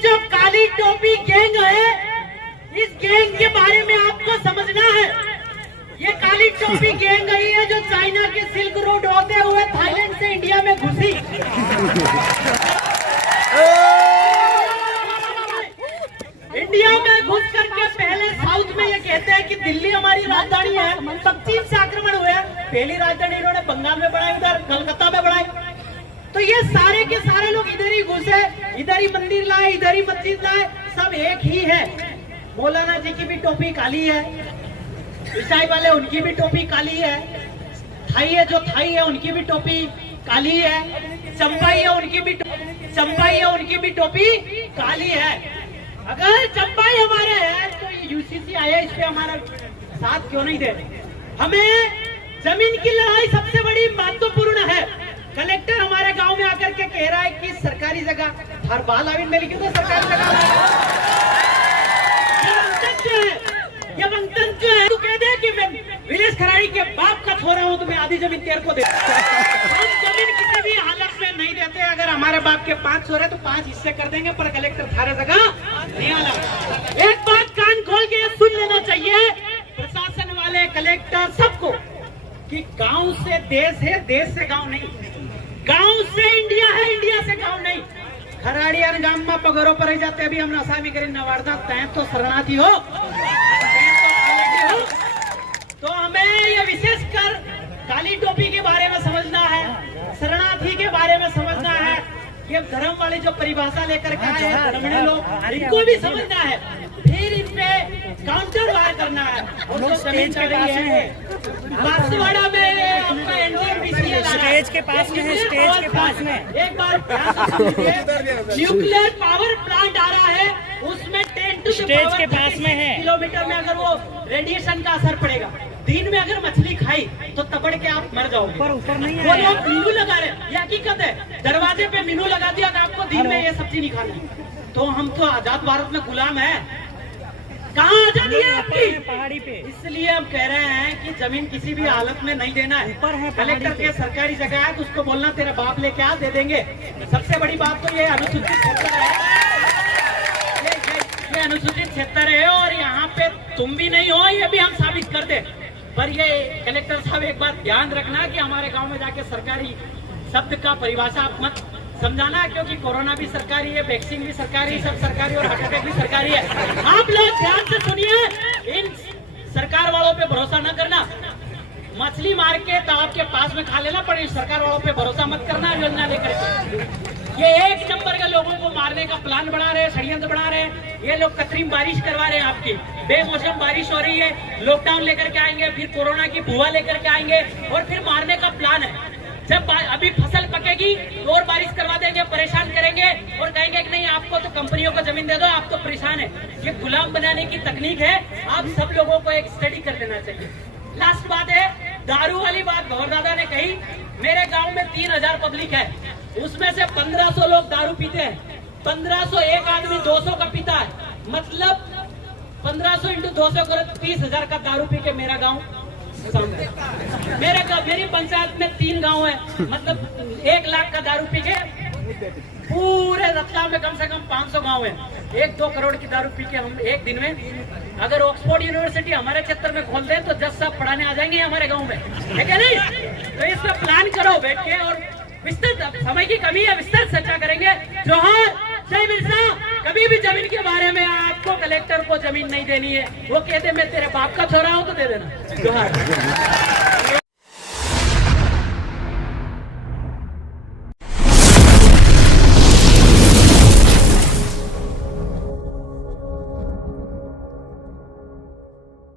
जो काली टोपी गैंग है, इस गैंग के बारे में आपको समझना है। ये काली टोपी गैंग गई है जो चाइना के सिल्क रोड होते हुए थाईलैंड से इंडिया में घुसी। इंडिया में घुस करके पहले साउथ में ये कहते हैं कि दिल्ली हमारी राजधानी है, तब चीन से आक्रमण हुए। पहली राजधानी इन्होंने बंगाल में बनाई, उधर कलकत्ता में बनाई। तो ये सारे के सारे लोग इधर ही घुसे, इधर ही मंदिर लाए, इधर ही मस्जिद लाए, सब एक ही है। मौलाना जी की भी टोपी काली है, ईसाई वाले उनकी भी टोपी काली है, थाई है जो थाई है उनकी भी टोपी काली है, चंपाई है उनकी भी टोपी काली है। अगर चंपाई हमारे है तो ये यूसीसी आया, इस पे हमारा साथ क्यों नहीं दे रहे? हमें जमीन की लड़ाई सबसे बड़ी महत्वपूर्ण है। कलेक्टर हमारे गांव में आकर के कह रहा है कि सरकारी जगह हर बाल आविन में लिखी तो सरकारी जगह ये वंतंत्र है। तू कह दे कि मैं विलेश खराड़ी के बाप का छोरा हूं तो मैं आधी जमीन तेरे को दे। हम जमीन किसी भी हालत में नहीं देते। अगर हमारे बाप के 5 छोरे तो 5 हिस्से कर देंगे, पर कलेक्टर सारे जगह नहीं आना। एक बात कान खोल के सुन लेना चाहिए प्रशासन वाले, कलेक्टर, सबको, कि गांव से देश है, देश से गांव नहीं, गांव से इंडिया है, इंडिया से गांव नहीं। खराड़िया गांव में पगोरों पर ही जाते, अभी हम नसामी करें नवारदा तय तो शरणार्थी हो। तो हमें ये विशेषकर काली टोपी के बारे में समझना है, शरणार्थी के बारे में समझना है। ये धर्म वाली जो परिभाषा लेकर के आए हैं धर्मणी लोग, इनको भी समझना है, फिर इन पे काउंटर वार करना है। और जो स्टेज के पास है बांसवाड़ा में आपका एनटीपीसी स्टेज के पास में है, स्टेज के पास में एक बार न्यूक्लियर पावर प्लांट आ रहा है, उसमें 10 टू स्टेज के पास में है किलोमीटर में अगर वो रेडिएशन का असर पड़ेगा, दिन में अगर मछली खाई तो तपड़ के आप मर जाओगे। पर ऊपर नहीं वो लोग मीनू लगा रहे, ये हकीकत है। दरवाजे पे मीनू लगा दिया कि आपको दिन में ये सब्जी नहीं खानी। तो हम तो आजाद भारत में गुलाम है, कहाँ आजादी है आपकी? पहाड़ी पे। इसलिए हम कह रहे हैं कि जमीन किसी भी हालत में नहीं देना है। ऊपर है कलेक्टर के सरकारी जगह है तो उसको बोलना तेरा बाप लेके आ, दे देंगे। सबसे बड़ी बात तो ये अनुसूचित क्षेत्र है, ये अनुसूचित क्षेत्र है और यहाँ पे तुम भी नहीं हो, ये भी हम साबित कर दे। पर ये कलेक्टर साहब एक बात ध्यान रखना कि हमारे गांव में जाके सरकारी शब्द का परिभाषा आप मत समझाना, क्योंकि कोरोना भी सरकारी है, वैक्सीन भी सरकारी, सब सरकारी और हार्ट अटैक भी सरकारी है। आप लोग ध्यान से सुनिए, इन सरकार वालों पे भरोसा न करना। मछली मार के तालाब के पास में खा लेना, पर सरकार वालों पे भरोसा मत करना। योजना लेकर ये 1 नंबर के लोगों को मारने का प्लान बना रहे हैं, षड्यंत्र बना रहे हैं। ये लोग कृत्रिम बारिश करवा रहे हैं, आपकी बेमौसम बारिश हो रही है, लॉकडाउन लेकर के आएंगे, फिर कोरोना की बुआ लेकर के आएंगे और फिर मारने का प्लान है। जब अभी फसल पकेगी तो और बारिश करवा देंगे, परेशान करेंगे और कहेंगे कि नहीं आपको तो कंपनियों को जमीन दे दो, आप तो परेशान है। ये गुलाम बनाने की तकनीक है, आप सब लोगों को एक स्टडी कर लेना चाहिए। लास्ट बात है, दारू वाली बात गौरदादा ने कही। मेरे गांव में 3000 पब्लिक है, उसमें से 1500 लोग दारू पीते हैं। 1500, एक आदमी 200 का पीता है, मतलब 1500 इंटू 200 करो, 30,000 का दारू पी के मेरा गाँव मेरी पंचायत में 3 गांव है, मतलब 1 लाख का दारू पी के पूरे रतलाम में कम से कम 500 गांव है। 1-2 करोड़ की दारू पी के हम एक दिन में, अगर ऑक्सफोर्ड यूनिवर्सिटी हमारे क्षेत्र में खोल दे तो जज साहब पढ़ाने आ जाएंगे हमारे गांव में, है क्या नहीं? तो इसमें प्लान करो बैठ के और विस्तृत, समय की कमी है, विस्तृत चर्चा करेंगे। जोहार, जय बिरसा। कभी भी जमीन के बारे में आपको कलेक्टर को जमीन नहीं देनी है, वो कहते मैं तेरे बाप का छोरा हूं तो दे देना। जोहार।